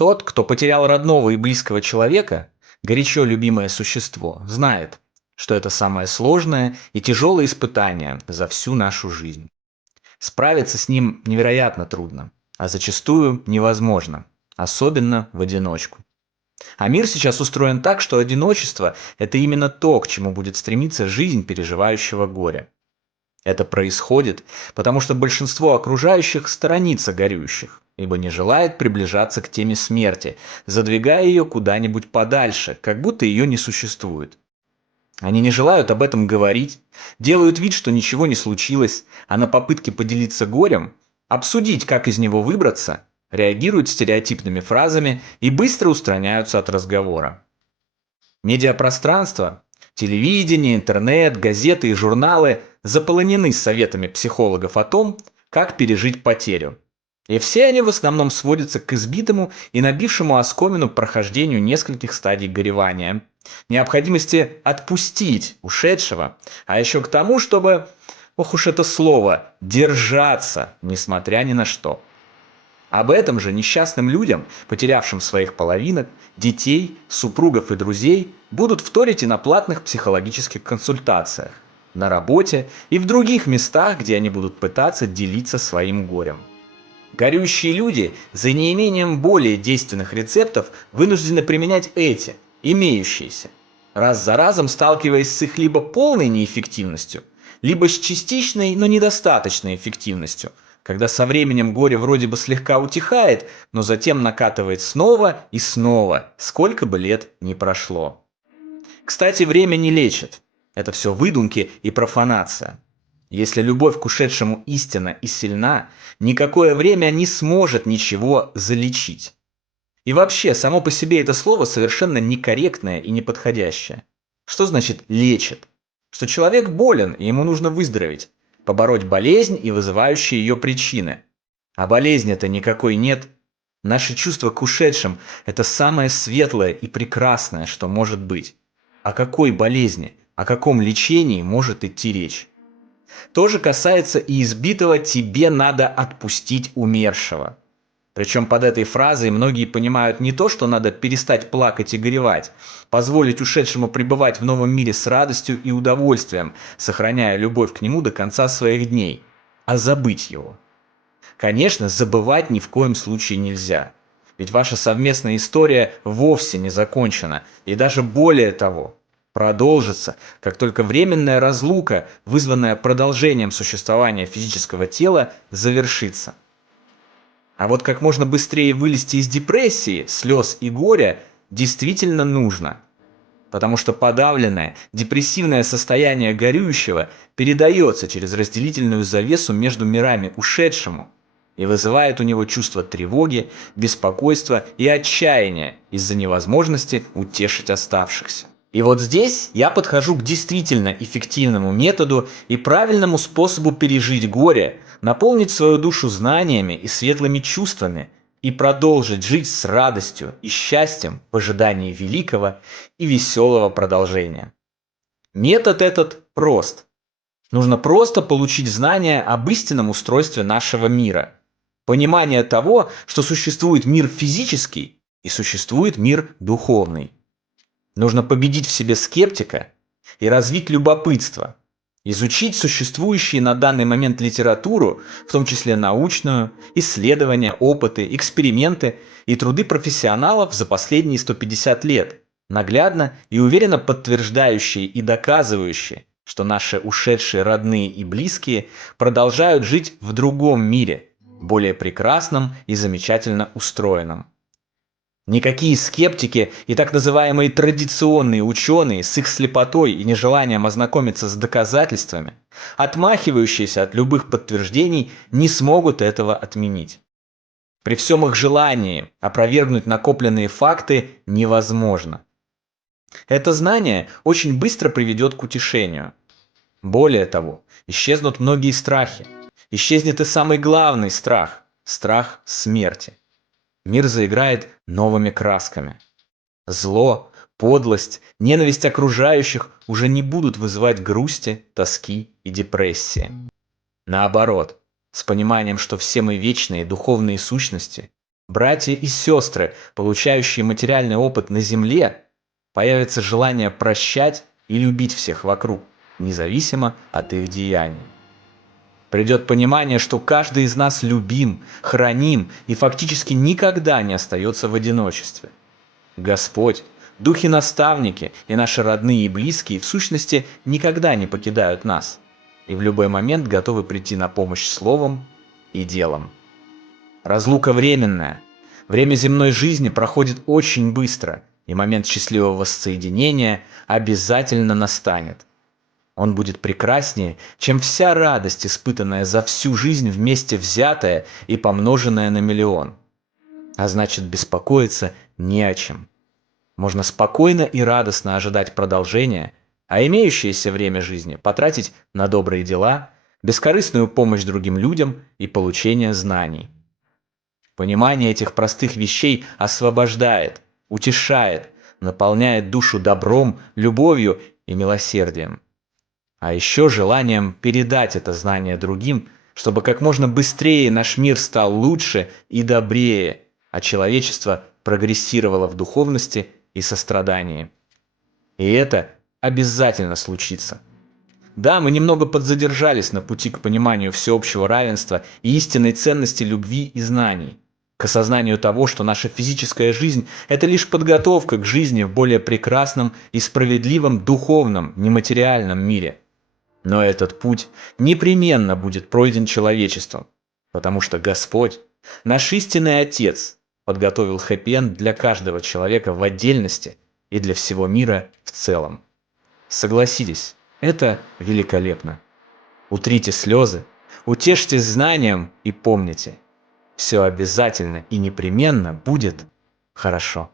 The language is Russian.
Тот, кто потерял родного и близкого человека, горячо любимое существо, знает, что это самое сложное и тяжелое испытание за всю нашу жизнь. Справиться с ним невероятно трудно, а зачастую невозможно, особенно в одиночку. А мир сейчас устроен так, что одиночество – это именно то, к чему будет стремиться жизнь переживающего горя. Это происходит, потому что большинство окружающих сторонится горюющих, ибо не желает приближаться к теме смерти, задвигая ее куда-нибудь подальше, как будто ее не существует. Они не желают об этом говорить, делают вид, что ничего не случилось, а на попытки поделиться горем, обсудить, как из него выбраться, реагируют стереотипными фразами и быстро устраняются от разговора. Медиапространство, телевидение, интернет, газеты и журналы заполонены советами психологов о том, как пережить потерю. И все они в основном сводятся к избитому и набившему оскомину прохождению нескольких стадий горевания, необходимости отпустить ушедшего, а еще к тому, чтобы, ох уж это слово, держаться, несмотря ни на что. Об этом же несчастным людям, потерявшим своих половинок, детей, супругов и друзей, будут вторить и на платных психологических консультациях, на работе и в других местах, где они будут пытаться делиться своим горем. Горюющие люди за неимением более действенных рецептов вынуждены применять эти, имеющиеся, раз за разом сталкиваясь с их либо полной неэффективностью, либо с частичной, но недостаточной эффективностью, когда со временем горе вроде бы слегка утихает, но затем накатывает снова и снова, сколько бы лет ни прошло. Кстати, время не лечит. Это все выдумки и профанация. Если любовь к ушедшему истинна и сильна, никакое время не сможет ничего залечить. И вообще, само по себе это слово совершенно некорректное и неподходящее. Что значит «лечит»? Что человек болен, и ему нужно выздороветь, побороть болезнь и вызывающие ее причины. А болезни-то никакой нет. Наши чувства к ушедшим – это самое светлое и прекрасное, что может быть. О какой болезни, о каком лечении может идти речь? То же касается и избитого «тебе надо отпустить умершего». Причем под этой фразой многие понимают не то, что надо перестать плакать и горевать, позволить ушедшему пребывать в новом мире с радостью и удовольствием, сохраняя любовь к нему до конца своих дней, а забыть его. Конечно, забывать ни в коем случае нельзя, ведь ваша совместная история вовсе не закончена, и даже более того, продолжится, как только временная разлука, вызванная продолжением существования физического тела, завершится. А вот как можно быстрее вылезти из депрессии, слез и горя действительно нужно. Потому что подавленное, депрессивное состояние горюющего передается через разделительную завесу между мирами ушедшему и вызывает у него чувство тревоги, беспокойства и отчаяния из-за невозможности утешить оставшихся. И вот здесь я подхожу к действительно эффективному методу и правильному способу пережить горе, наполнить свою душу знаниями и светлыми чувствами и продолжить жить с радостью и счастьем в ожидании великого и веселого продолжения. Метод этот прост. Нужно просто получить знания об истинном устройстве нашего мира. Понимание того, что существует мир физический и существует мир духовный. Нужно победить в себе скептика и развить любопытство, изучить существующие на данный момент литературу, в том числе научную, исследования, опыты, эксперименты и труды профессионалов за последние 150 лет, наглядно и уверенно подтверждающие и доказывающие, что наши ушедшие родные и близкие продолжают жить в другом мире, более прекрасном и замечательно устроенном. Никакие скептики и так называемые традиционные ученые с их слепотой и нежеланием ознакомиться с доказательствами, отмахивающиеся от любых подтверждений, не смогут этого отменить. При всем их желании опровергнуть накопленные факты невозможно. Это знание очень быстро приведет к утешению. Более того, исчезнут многие страхи. Исчезнет и самый главный страх – страх смерти. Мир заиграет новыми красками. Зло, подлость, ненависть окружающих уже не будут вызывать грусти, тоски и депрессии. Наоборот, с пониманием, что все мы вечные духовные сущности, братья и сестры, получающие материальный опыт на земле, появится желание прощать и любить всех вокруг, независимо от их деяний. Придет понимание, что каждый из нас любим, храним и фактически никогда не остается в одиночестве. Господь, духи-наставники и наши родные и близкие в сущности никогда не покидают нас и в любой момент готовы прийти на помощь словом и делом. Разлука временная. Время земной жизни проходит очень быстро, и момент счастливого воссоединения обязательно настанет. Он будет прекраснее, чем вся радость, испытанная за всю жизнь вместе взятая и помноженная на миллион. А значит, беспокоиться не о чем. Можно спокойно и радостно ожидать продолжения, а имеющееся время жизни потратить на добрые дела, бескорыстную помощь другим людям и получение знаний. Понимание этих простых вещей освобождает, утешает, наполняет душу добром, любовью и милосердием. А еще желанием передать это знание другим, чтобы как можно быстрее наш мир стал лучше и добрее, а человечество прогрессировало в духовности и сострадании. И это обязательно случится. Да, мы немного подзадержались на пути к пониманию всеобщего равенства и истинной ценности любви и знаний, к осознанию того, что наша физическая жизнь – это лишь подготовка к жизни в более прекрасном и справедливом духовном, нематериальном мире. Но этот путь непременно будет пройден человечеством, потому что Господь, наш истинный Отец, подготовил хэппи-энд для каждого человека в отдельности и для всего мира в целом. Согласитесь, это великолепно. Утрите слезы, утешьтесь знанием и помните, все обязательно и непременно будет хорошо.